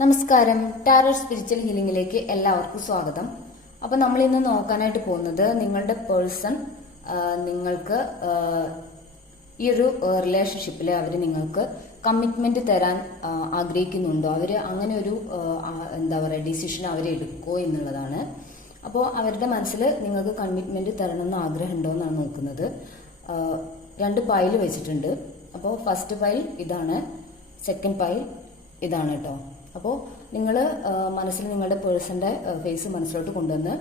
നമസ്കാരം. Tarot spiritual ഹീലിംഗിലേക്ക് എല്ലാവർക്കും സ്വാഗതം. അപ്പൊ നമ്മൾ ഇന്ന് നോക്കാനായിട്ട് പോകുന്നത് നിങ്ങളുടെ പേഴ്സൺ നിങ്ങൾക്ക് ഈ ഒരു റിലേഷൻഷിപ്പിൽ അവർ നിങ്ങൾക്ക് കമ്മിറ്റ്മെന്റ് തരാൻ ആഗ്രഹിക്കുന്നുണ്ടോ, അവര് അങ്ങനെ ഒരു എന്താ പറയുക ഡിസിഷൻ അവരെടുക്കോ എന്നുള്ളതാണ്. അപ്പോൾ അവരുടെ മനസ്സിൽ നിങ്ങൾക്ക് കമ്മിറ്റ്മെന്റ് തരണം എന്ന് ആഗ്രഹമുണ്ടോ എന്നാണ് നോക്കുന്നത്. രണ്ട് പൈൽ വെച്ചിട്ടുണ്ട്. അപ്പോൾ ഫസ്റ്റ് പൈൽ ഇതാണ്, സെക്കൻഡ് പൈൽ ഇതാണ് കേട്ടോ. അപ്പോൾ നിങ്ങൾ മനസ്സിൽ നിങ്ങളുടെ പേഴ്സന്റെ ഫേസ് മനസ്സിലോട്ട് കൊണ്ടുവന്ന്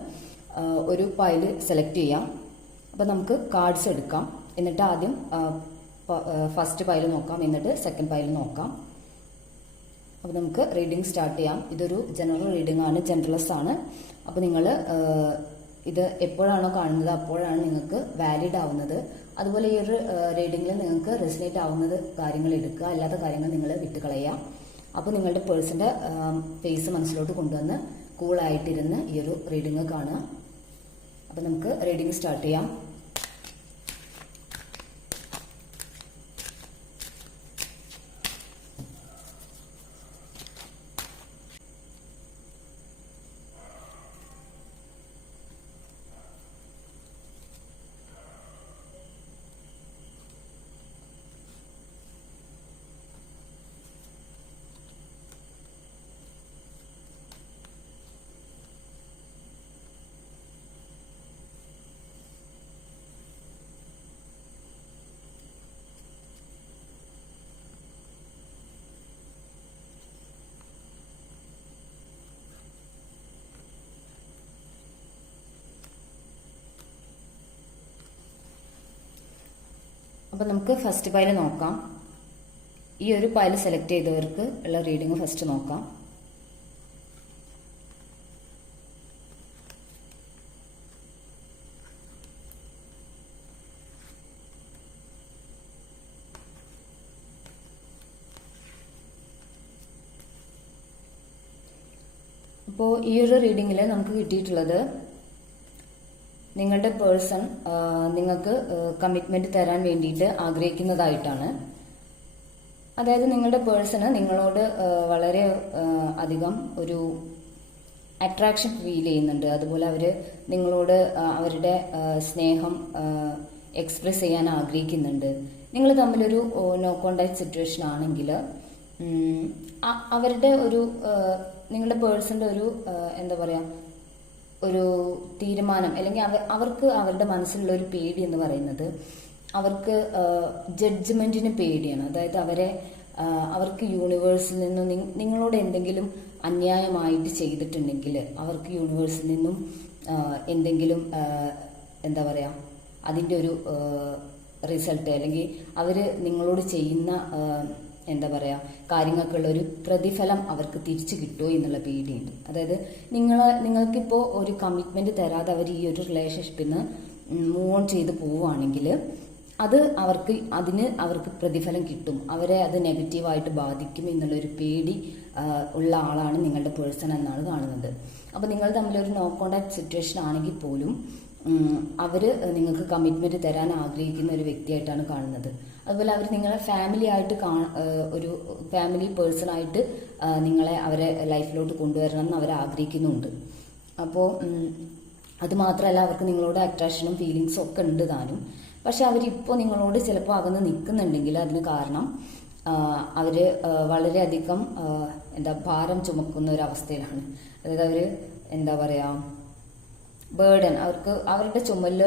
ഒരു പൈല് സെലക്ട് ചെയ്യാം. അപ്പോൾ നമുക്ക് കാർഡ്സ് എടുക്കാം. എന്നിട്ട് ആദ്യം ഫസ്റ്റ് പൈല് നോക്കാം, എന്നിട്ട് സെക്കൻഡ് പൈല് നോക്കാം. അപ്പോൾ നമുക്ക് റീഡിംഗ് സ്റ്റാർട്ട് ചെയ്യാം. ഇതൊരു ജനറൽ റീഡിംഗ് ആണ്, ജനറൽസ് ആണ്. അപ്പോൾ നിങ്ങൾ ഇത് എപ്പോഴാണോ കാണുന്നത് അപ്പോഴാണ് നിങ്ങൾക്ക് വാലിഡ് ആവുന്നത്. അതുപോലെ ഈ ഒരു റീഡിംഗിൽ നിങ്ങൾക്ക് റെസിനേറ്റ് ആവുന്നത് കാര്യങ്ങൾ എടുക്കുക, അല്ലാത്ത കാര്യങ്ങൾ നിങ്ങൾ വിട്ടുകളയാം. അപ്പോൾ നിങ്ങളുടെ പേഴ്സന്റെ ഫേസ് മനസ്സിലോട്ട് കൊണ്ടുവന്ന് കൂളായിട്ടിരുന്ന് ഈ ഒരു റീഡിംഗ് കാണുക. അപ്പോൾ നമുക്ക് റീഡിംഗ് സ്റ്റാർട്ട് ചെയ്യാം. അപ്പോൾ നമുക്ക് ഫസ്റ്റ് പൈല് നോക്കാം. ഈ ഒരു പൈല് സെലക്ട് ചെയ്തവർക്ക് ഉള്ള റീഡിംഗ് ഫസ്റ്റ് നോക്കാം. അപ്പോൾ ഈ ഒരു റീഡിങ്ങിൽ നമുക്ക് കിട്ടിയിട്ടുള്ളത് നിങ്ങളുടെ പേഴ്സൺ നിങ്ങൾക്ക് കമ്മിറ്റ്മെന്റ് തരാൻ വേണ്ടിയിട്ട് ആഗ്രഹിക്കുന്നതായിട്ടാണ്. അതായത് നിങ്ങളുടെ പേഴ്സണ് നിങ്ങളോട് വളരെ അധികം ഒരു അട്രാക്ഷൻ ഫീൽ ചെയ്യുന്നുണ്ട്. അതുപോലെ അവര് നിങ്ങളോട് അവരുടെ സ്നേഹം എക്സ്പ്രസ് ചെയ്യാൻ ആഗ്രഹിക്കുന്നുണ്ട്. നിങ്ങൾ തമ്മിലൊരു നോ കോണ്ടാക്ട് സിറ്റുവേഷൻ ആണെങ്കിൽ അവരുടെ ഒരു നിങ്ങളുടെ പേഴ്സന്റെ ഒരു എന്താ പറയാ ഒരു തീരുമാനം, അല്ലെങ്കിൽ അവർക്ക് അവരുടെ മനസ്സിലുള്ള ഒരു പേടി എന്ന് പറയുന്നത് അവർക്ക് ജഡ്ജ്മെന്റിന് പേടിയാണ്. അതായത് അവർക്ക് യൂണിവേഴ്സിൽ നിന്നും നിങ്ങളോട് എന്തെങ്കിലും അന്യായമായിട്ട് ചെയ്തിട്ടുണ്ടെങ്കിൽ അവർക്ക് യൂണിവേഴ്സിൽ നിന്നും എന്തെങ്കിലും എന്താ പറയാ അതിന്റെ ഒരു റിസൾട്ട്, അല്ലെങ്കിൽ അവര് നിങ്ങളോട് ചെയ്യുന്ന എന്താ കാര്യങ്ങൾക്കുള്ള ഒരു പ്രതിഫലം അവർക്ക് തിരിച്ചു കിട്ടുമോ എന്നുള്ള പേടിയുണ്ട്. അതായത് നിങ്ങൾക്കിപ്പോ ഒരു കമ്മിറ്റ്മെന്റ് തരാതെ അവർ ഈ ഒരു റിലേഷൻഷിപ്പിൽ നിന്ന് മൂവ് ഓൺ ചെയ്ത് പോവുകയാണെങ്കിൽ അവർക്ക് പ്രതിഫലം കിട്ടും, അവരെ അത് നെഗറ്റീവായിട്ട് ബാധിക്കും എന്നുള്ളൊരു പേടി ഉള്ള ആളാണ് നിങ്ങളുടെ പേഴ്സൺ എന്നാണ് കാണുന്നത്. അപ്പൊ നിങ്ങൾ തമ്മിലൊരു നോ കോണ്ടാക്ട് സിറ്റുവേഷൻ ആണെങ്കിൽ പോലും അവര് നിങ്ങൾക്ക് കമ്മിറ്റ്മെന്റ് തരാൻ ആഗ്രഹിക്കുന്ന ഒരു വ്യക്തിയായിട്ടാണ് കാണുന്നത്. അതുപോലെ അവർ നിങ്ങളെ ഫാമിലി ആയിട്ട് ഒരു ഫാമിലി പേഴ്സൺ ആയിട്ട് നിങ്ങളെ അവരെ ലൈഫിലോട്ട് കൊണ്ടുവരണം എന്ന് അവർ ആഗ്രഹിക്കുന്നുണ്ട്. അപ്പോൾ അത് മാത്രമല്ല, അവർക്ക് നിങ്ങളോട് അട്രാക്ഷനും ഫീലിങ്സും ഒക്കെ ഉണ്ട് താനും. പക്ഷെ അവരിപ്പോൾ നിങ്ങളോട് ചിലപ്പോൾ അകന്ന് നിൽക്കുന്നുണ്ടെങ്കിൽ അതിന് കാരണം അവര് വളരെയധികം ഭാരം ചുമക്കുന്ന ഒരു അവസ്ഥയിലാണ്. അതായത് അവര് എന്താ പറയാ ബേർഡൻ, അവരുടെ ചുമലില്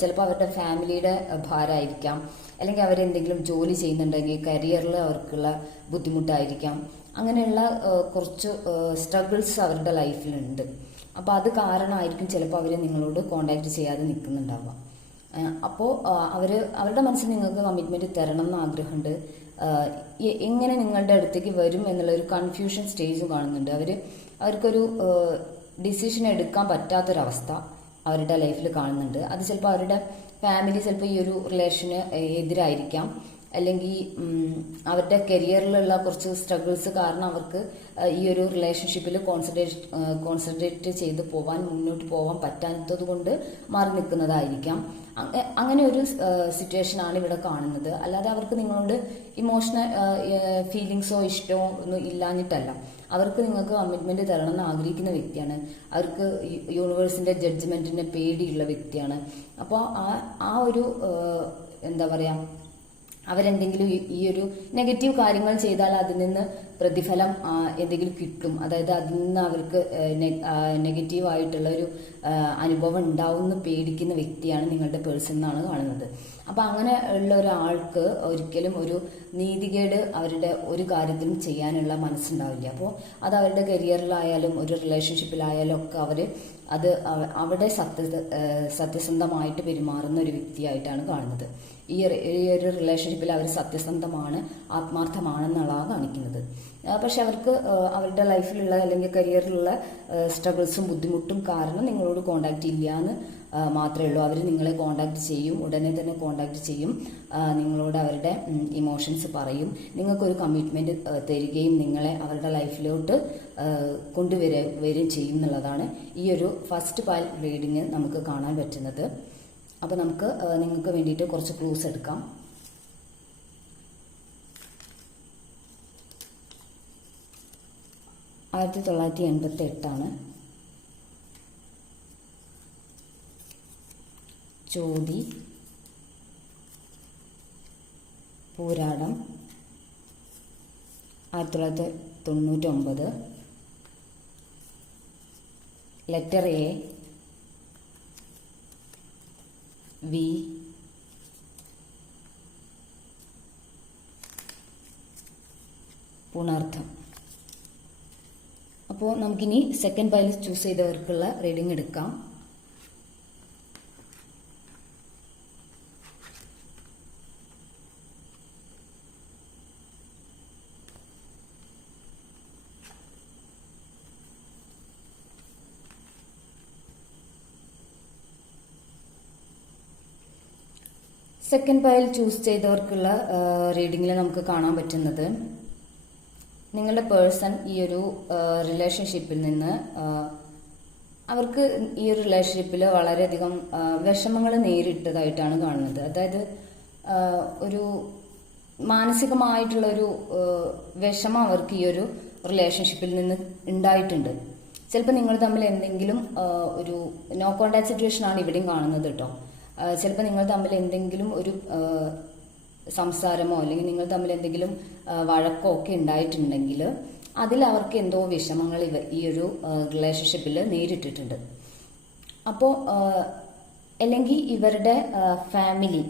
ചിലപ്പോൾ അവരുടെ ഫാമിലിയുടെ ഭാരമായിരിക്കാം, അല്ലെങ്കിൽ അവരെന്തെങ്കിലും ജോലി ചെയ്യുന്നുണ്ടെങ്കിൽ കരിയറിൽ അവർക്കുള്ള ബുദ്ധിമുട്ടായിരിക്കാം. അങ്ങനെയുള്ള കുറച്ച് സ്ട്രഗിൾസ് അവരുടെ ലൈഫിലുണ്ട്. അപ്പൊ അത് കാരണമായിരിക്കും ചിലപ്പോൾ അവര് നിങ്ങളോട് കോണ്ടാക്ട് ചെയ്യാതെ നിൽക്കുന്നുണ്ടാവുക. അപ്പോൾ അവരുടെ മനസ്സിൽ നിങ്ങൾക്ക് കമ്മിറ്റ്മെന്റ് തരണം എന്ന് ആഗ്രഹമുണ്ട്. എങ്ങനെ നിങ്ങളുടെ അടുത്തേക്ക് വരും എന്നുള്ള ഒരു കൺഫ്യൂഷൻ സ്റ്റേജും കാണുന്നുണ്ട്. അവർക്കൊരു ഡിസിഷൻ എടുക്കാൻ പറ്റാത്തൊരവസ്ഥ അവരുടെ ലൈഫിൽ കാണുന്നുണ്ട്. അത് ചിലപ്പോൾ അവരുടെ ഫാമിലി ചിലപ്പോൾ ഈ ഒരു റിലേഷന് എതിരായിരിക്കാം, അല്ലെങ്കിൽ അവരുടെ കരിയറിലുള്ള കുറച്ച് സ്ട്രഗിൾസ് കാരണം അവർക്ക് ഈ ഒരു റിലേഷൻഷിപ്പിൽ കോൺസെൻട്രേറ്റ് ചെയ്ത് മുന്നോട്ട് പോകാൻ പറ്റാത്തത് കൊണ്ട് മാറി നിൽക്കുന്നതായിരിക്കാം. അങ്ങനെ ഒരു സിറ്റുവേഷൻ ആണ് ഇവിടെ കാണുന്നത്. അല്ലാതെ അവർക്ക് നിങ്ങളോട് ഇമോഷണൽ ഫീലിങ്സോ ഇഷ്ടമോ ഒന്നും ഇല്ലാഞ്ഞിട്ടല്ല. അവർക്ക് നിങ്ങൾക്ക് കമ്മിറ്റ്മെന്റ് തരണം എന്ന് ആഗ്രഹിക്കുന്ന വ്യക്തിയാണ്. അവർക്ക് യൂണിവേഴ്സിന്റെ ജഡ്ജ്മെന്റിനെ പേടിയുള്ള വ്യക്തിയാണ്. അപ്പോൾ ആ ഒരു എന്താ പറയാ, അവരെന്തെങ്കിലും ഈ ഒരു നെഗറ്റീവ് കാര്യങ്ങൾ ചെയ്താൽ അതിൽ നിന്ന് പ്രതിഫലം എന്തെങ്കിലും കിട്ടും, അതായത് അതിൽ നിന്ന് അവർക്ക് നെഗറ്റീവായിട്ടുള്ള ഒരു അനുഭവം ഉണ്ടാവുമെന്ന് പേടിക്കുന്ന വ്യക്തിയാണ് നിങ്ങളുടെ പേഴ്സൺ എന്നാണ് കാണുന്നത്. അപ്പൊ അങ്ങനെ ഉള്ള ഒരാൾക്ക് ഒരിക്കലും ഒരു നീതികേട് അവരുടെ ഒരു കാര്യത്തിലും ചെയ്യാനുള്ള മനസ്സുണ്ടാവില്ല. അപ്പോൾ അത് അവരുടെ കരിയറിലായാലും ഒരു റിലേഷൻഷിപ്പിലായാലും ഒക്കെ അത് അവിടെ സത്യസന്ധമായിട്ട് പെരുമാറുന്ന ഒരു വ്യക്തിയായിട്ടാണ് കാണുന്നത്. ഈ ഒരു റിലേഷൻഷിപ്പിൽ അവർ സത്യസന്ധമാണ്, ആത്മാർത്ഥമാണെന്നുള്ളതാണ് കാണിക്കുന്നത്. പക്ഷെ അവർക്ക് അവരുടെ ലൈഫിലുള്ള അല്ലെങ്കിൽ കരിയറിലുള്ള സ്ട്രഗിൾസും ബുദ്ധിമുട്ടും കാരണം നിങ്ങളോട് കോണ്ടാക്ട് ഇല്ല എന്ന് മാത്രമേ ഉള്ളൂ. അവർ നിങ്ങളെ കോണ്ടാക്ട് ചെയ്യും, ഉടനെ തന്നെ കോണ്ടാക്ട് ചെയ്യും, നിങ്ങളോട് അവരുടെ ഇമോഷൻസ് പറയും, നിങ്ങൾക്കൊരു കമ്മിറ്റ്മെന്റ് തരികയും നിങ്ങളെ അവരുടെ ലൈഫിലോട്ട് കൊണ്ടുവരികയും ചെയ്യും എന്നുള്ളതാണ് ഈ ഒരു ഫസ്റ്റ് പാൽ റീഡിങ് നമുക്ക് കാണാൻ പറ്റുന്നത്. അപ്പോൾ നമുക്ക് നിങ്ങൾക്ക് വേണ്ടിയിട്ട് കുറച്ച് ക്ലൂസ് എടുക്കാം. 1988 ചോതി, പൂരാടം 1999, ലെറ്റർ എ, വി, പുണർദ്ധം. അപ്പോൾ നമുക്കിനി സെക്കൻഡ് പൈൽ ചൂസ് ചെയ്തവർക്കുള്ള റീഡിംഗ് എടുക്കാം. സെക്കൻഡ് പൈൽ ചൂസ് ചെയ്തവർക്കുള്ള റീഡിങ്ങിൽ നമുക്ക് കാണാൻ പറ്റുന്നത് നിങ്ങളുടെ പേഴ്സൺ ഈ ഒരു റിലേഷൻഷിപ്പിൽ നിന്ന് അവർക്ക് ഈ ഒരു റിലേഷൻഷിപ്പിൽ വളരെയധികം വിഷമങ്ങൾ നേരിട്ടതായിട്ടാണ് കാണുന്നത്. അതായത് ഒരു മാനസികമായിട്ടുള്ള ഒരു വിഷമം അവർക്ക് ഈ ഒരു റിലേഷൻഷിപ്പിൽ നിന്ന് ഉണ്ടായിട്ടുണ്ട്. ചിലപ്പോൾ നിങ്ങൾ തമ്മിൽ എന്തെങ്കിലും ഒരു നോ കോണ്ടാക്ട് സിറ്റുവേഷൻ ആണ് ഇവിടെയും കാണുന്നത് കേട്ടോ. ചിലപ്പോൾ നിങ്ങൾ തമ്മിൽ എന്തെങ്കിലും ഒരു സംസാരമോ അല്ലെങ്കിൽ നിങ്ങൾ തമ്മിൽ എന്തെങ്കിലും വഴക്കോ ഒക്കെ ഉണ്ടായിട്ടുണ്ടെങ്കിൽ അതിൽ അവർക്ക് എന്തോ വിഷമങ്ങൾ ഈ ഒരു റിലേഷൻഷിപ്പിൽ നേരിട്ടിട്ടുണ്ട്. അപ്പോൾ അല്ലെങ്കിൽ ഇവരുടെ ഫാമിലി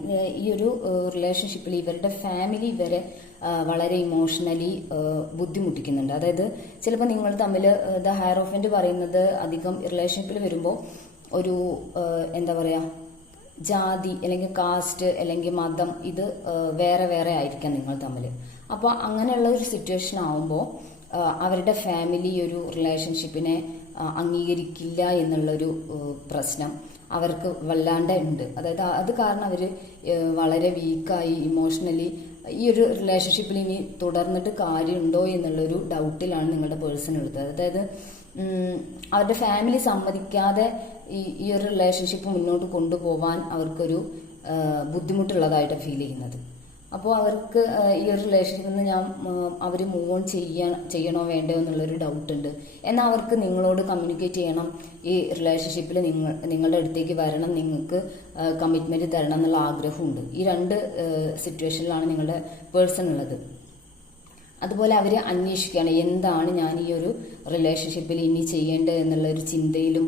ഈ ഒരു റിലേഷൻഷിപ്പിൽ ഇവരുടെ ഫാമിലി ഇവരെ വളരെ ഇമോഷണലി ബുദ്ധിമുട്ടിക്കുന്നുണ്ട്. അതായത് ചിലപ്പോൾ നിങ്ങൾ തമ്മിൽ ദ ഹയറോഫന്റ് പറയുന്നത് അധികം റിലേഷൻഷിപ്പിൽ വരുമ്പോൾ ഒരു എന്താ പറയാ, ജാതി അല്ലെങ്കിൽ കാസ്റ്റ് അല്ലെങ്കിൽ മതം ഇത് വേറെ വേറെ ആയിരിക്കാം നിങ്ങൾ തമ്മിൽ. അപ്പോൾ അങ്ങനെയുള്ള ഒരു സിറ്റുവേഷൻ ആവുമ്പോൾ അവരുടെ ഫാമിലി ഒരു റിലേഷൻഷിപ്പിനെ അംഗീകരിക്കില്ല എന്നുള്ളൊരു പ്രശ്നം അവർക്ക് വല്ലാണ്ട് ഉണ്ട്. അതായത് അത് കാരണം അവർ വളരെ വീക്കായി ഇമോഷണലി ഈ ഒരു റിലേഷൻഷിപ്പിൽ ഇനി തുടർന്നിട്ട് കാര്യമുണ്ടോ എന്നുള്ളൊരു ഡൗട്ടിലാണ് നിങ്ങളുടെ പേഴ്സൺ ഉള്ളത്. അതായത് അവരുടെ ഫാമിലി സമ്മതിക്കാതെ ഈ ഒരു റിലേഷൻഷിപ്പ് മുന്നോട്ട് കൊണ്ടുപോകാൻ അവർക്കൊരു ബുദ്ധിമുട്ടുള്ളതായിട്ട് ഫീൽ ചെയ്യുന്നത്. അപ്പോൾ അവർക്ക് ഈ ഒരു റിലേഷൻഷിപ്പിൽ നിന്ന് അവർ മൂവ് ഓൺ ചെയ്യണോ വേണ്ടോ എന്നുള്ളൊരു ഡൗട്ട് ഉണ്ട്. എന്നാൽ അവർക്ക് നിങ്ങളോട് കമ്മ്യൂണിക്കേറ്റ് ചെയ്യണം, ഈ റിലേഷൻഷിപ്പിൽ നിങ്ങളുടെ അടുത്തേക്ക് വരണം, നിങ്ങൾക്ക് കമ്മിറ്റ്മെന്റ് തരണം എന്നുള്ള ആഗ്രഹമുണ്ട്. ഈ രണ്ട് സിറ്റുവേഷനിലാണ് നിങ്ങളുടെ പേഴ്സൺ ഉള്ളത്. അതുപോലെ അവർ അന്വേഷിക്കുകയാണ് എന്താണ് ഞാൻ ഈ ഒരു റിലേഷൻഷിപ്പിൽ ഇനി ചെയ്യേണ്ടത് എന്നുള്ള ഒരു ചിന്തയിലും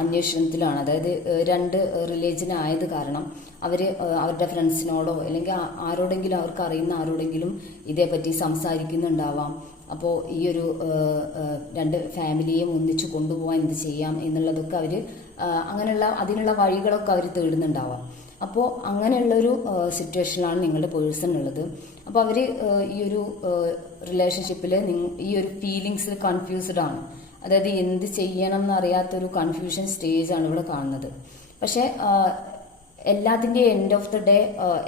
അന്വേഷണത്തിലാണ്. അതായത് രണ്ട് റിലീജിയൻ ആയത് കാരണം അവരുടെ ഫ്രണ്ട്സിനോടോ അല്ലെങ്കിൽ ആരോടെങ്കിലും അവർക്ക് അറിയുന്ന ആരോടെങ്കിലും ഇതേപ്പറ്റി സംസാരിക്കുന്നുണ്ടാവാം. അപ്പോൾ ഈ ഒരു രണ്ട് ഫാമിലിയെ ഒന്നിച്ച് കൊണ്ടുപോകാൻ എന്ത് ചെയ്യാം എന്നുള്ളതൊക്കെ അവർ അതിനുള്ള വഴികളൊക്കെ അവർ തേടുന്നുണ്ടാവാം. അപ്പോൾ അങ്ങനെയുള്ളൊരു സിറ്റുവേഷനിലാണ് നിങ്ങളുടെ പേഴ്സൺ ഉള്ളത്. അപ്പോൾ അവർ ഈ ഒരു റിലേഷൻഷിപ്പിൽ ഈ ഒരു ഫീലിങ്സിൽ കൺഫ്യൂസ്ഡ് ആണ്. അതായത് എന്ത് ചെയ്യണം എന്നറിയാത്തൊരു കൺഫ്യൂഷൻ സ്റ്റേജ് ആണ് ഇവിടെ കാണുന്നത്. പക്ഷെ എല്ലാത്തിൻ്റെ എൻഡ് ഓഫ് ദ ഡേ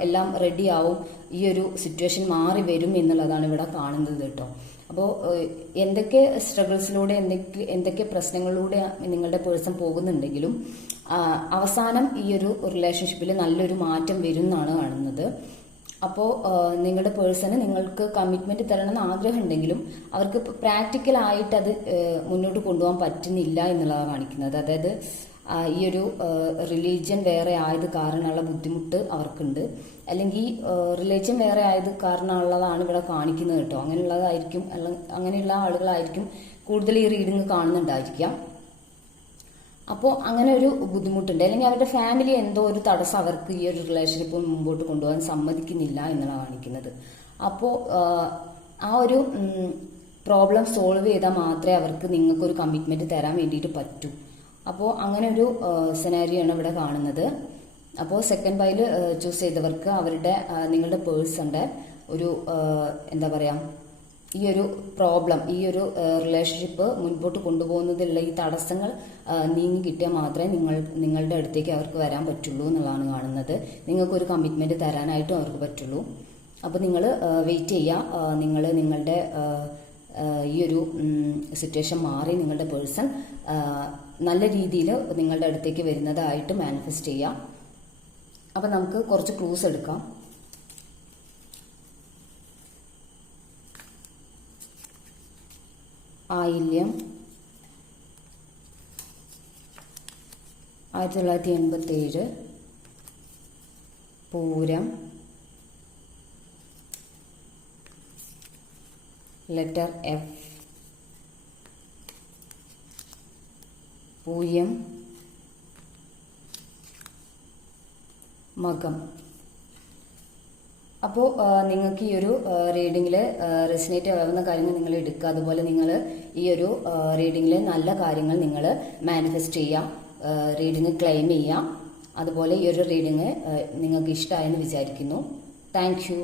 എല്ലാം റെഡി ആവും, ഈ ഒരു സിറ്റുവേഷൻ മാറി വരും എന്നുള്ളതാണ് ഇവിടെ കാണുന്നത് കേട്ടോ. അപ്പോൾ എന്തൊക്കെ സ്ട്രഗിൾസിലൂടെ എന്തൊക്കെ പ്രശ്നങ്ങളിലൂടെ നിങ്ങളുടെ പേഴ്സൺ പോകുന്നുണ്ടെങ്കിലും അവസാനം ഈ ഒരു റിലേഷൻഷിപ്പിൽ നല്ലൊരു മാറ്റം വരും എന്നാണ് കാണുന്നത്. അപ്പോൾ നിങ്ങളുടെ പേഴ്സണ് നിങ്ങൾക്ക് കമ്മിറ്റ്മെന്റ് തരണമെന്ന് ആഗ്രഹം ഉണ്ടെങ്കിലും അവർക്ക് പ്രാക്ടിക്കലായിട്ട് അത് മുന്നോട്ട് കൊണ്ടുപോകാൻ പറ്റുന്നില്ല എന്നുള്ളതാണ് കാണിക്കുന്നത്. അതായത് ഈ ഒരു റിലീജിയൻ വേറെ ആയത് കാരണമുള്ള ബുദ്ധിമുട്ട് അവർക്കുണ്ട്, അല്ലെങ്കിൽ റിലീജിയൻ വേറെ ആയത് കാരണമുള്ളതാണ് ഇവിടെ കാണിക്കുന്നത് കേട്ടോ. അങ്ങനെയുള്ള ആളുകളായിരിക്കും കൂടുതൽ ഈ റീഡിങ് കാണുന്നുണ്ടായിരിക്കാം. അപ്പോൾ അങ്ങനെ ഒരു ബുദ്ധിമുട്ടുണ്ട്, അല്ലെങ്കിൽ അവരുടെ ഫാമിലി എന്തോ ഒരു തടസ്സം അവർക്ക് ഈ ഒരു റിലേഷൻഷിപ്പ് മുമ്പോട്ട് കൊണ്ടുപോകാൻ സമ്മതിക്കുന്നില്ല എന്നാണ് കാണിക്കുന്നത്. അപ്പോൾ ആ ഒരു പ്രോബ്ലം സോൾവ് ചെയ്താൽ മാത്രമേ അവർക്ക് നിങ്ങൾക്കൊരു കമ്മിറ്റ്മെന്റ് തരാൻ വേണ്ടിയിട്ട് പറ്റൂ. അപ്പോൾ അങ്ങനെ ഒരു സെനാരിയാണ് ഇവിടെ കാണുന്നത്. അപ്പോൾ സെക്കൻഡ് പൈല് ചൂസ് ചെയ്തവർക്ക് അവരുടെ നിങ്ങളുടെ പേഴ്സന്റെ ഒരു എന്താ പറയാ, ഈ ഒരു പ്രോബ്ലം, ഈ ഒരു റിലേഷൻഷിപ്പ് മുൻപോട്ട് കൊണ്ടുപോകുന്നതിലുള്ള ഈ തടസ്സങ്ങൾ നീങ്ങി കിട്ടിയാൽ മാത്രമേ നിങ്ങളുടെ അടുത്തേക്ക് അവർക്ക് വരാൻ പറ്റുള്ളൂ എന്നുള്ളതാണ് കാണുന്നത്. നിങ്ങൾക്കൊരു കമ്മിറ്റ്മെന്റ് തരാനായിട്ടും അവർക്ക് പറ്റുള്ളൂ. അപ്പോൾ നിങ്ങൾ വെയിറ്റ് ചെയ്യുക. നിങ്ങളുടെ ഈ ഒരു സിറ്റുവേഷൻ മാറി നിങ്ങളുടെ പേഴ്സൺ നല്ല രീതിയിൽ നിങ്ങളുടെ അടുത്തേക്ക് വരുന്നതായിട്ട് മാനിഫെസ്റ്റ് ചെയ്യാം. അപ്പം നമുക്ക് കുറച്ച് ക്ലൂസ് എടുക്കാം. ആയില്യം 1987, പൂരം, ലെറ്റർ എഫ്, പൂയം, മകം. അപ്പോൾ നിങ്ങൾക്ക് ഈ ഒരു റീഡിങ്ങിൽ റെസിനേറ്റ് ആവുന്ന കാര്യങ്ങൾ നിങ്ങൾ എടുക്കുക. അതുപോലെ നിങ്ങൾ ഈ ഒരു റീഡിങ്ങിൽ നല്ല കാര്യങ്ങൾ നിങ്ങൾ മാനിഫെസ്റ്റ് ചെയ്യാം, റീഡിങ് ക്ലെയിം ചെയ്യാം. അതുപോലെ ഈ ഒരു റീഡിങ് നിങ്ങൾക്ക് ഇഷ്ടമായെന്ന് വിചാരിക്കുന്നു. Thank you.